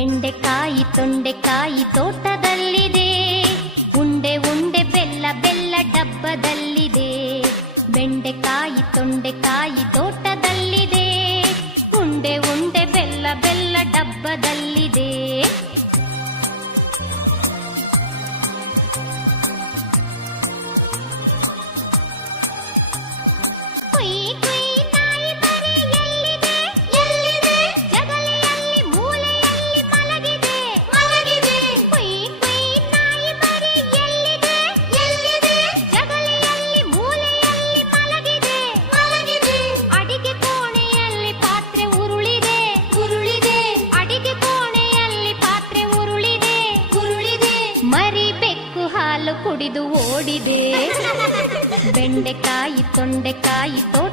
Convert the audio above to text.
ಬೆಂಡೆಕಾಯಿ ತೊಂಡೆಕಾಯಿ ತೋಟದಲ್ಲಿದೆ, ಉಂಡೆ ಉಂಡೆ ಬೆಲ್ಲ ಬೆಲ್ಲ ಡಬ್ಬದಲ್ಲಿದೆ. ಬೆಂಡೆಕಾಯಿ ತೊಂಡೆಕಾಯಿ ತೋಟದಲ್ಲಿದೆ, ಉಂಡೆ ಉಂಡೆ ಬೆಲ್ಲ ಬೆಲ್ಲ ಡಬ್ಬದಲ್ಲಿದೆ. ಕುಯ್ ಕುಯ್ ನಾಯಿ ಮರಿ ಎಲ್ಲಿದೆ ಎಲ್ಲಿದೆ, ಜಗಲಿಯಲ್ಲಿ ಮೂಲೆಯಲ್ಲಿ ಮಲಗಿದೆ ಮಲಗಿದೆ. ಕುಯ್ ಕುಯ್ ನಾಯಿ ಮರಿ ಎಲ್ಲಿದೆ ಎಲ್ಲಿದೆ, ಜಗಲಿಯಲ್ಲಿ ಮೂಲೆಯಲ್ಲಿ ಮಲಗಿದೆ ಮಲಗಿದೆ. ಅಡಿಗೆ ಕೋಣೆಯಲ್ಲಿ ಪಾತ್ರೆ ಉರುಳಿದೆ ಉರುಳಿದೆ, ಅಡಿಗೆ ಕೋಣೆಯಲ್ಲಿ ಪಾತ್ರೆ ಉರುಳಿದೆ ಉರುಳಿದೆ. ಮರಿ ಬೆಕ್ಕು ಹಾಲು ಕುಡಿದು ಓಡಿದೆ. ಬೆಂಡೆಕಾಯಿ ತೊಂಡೆಕಾಯಿ ತೋಟ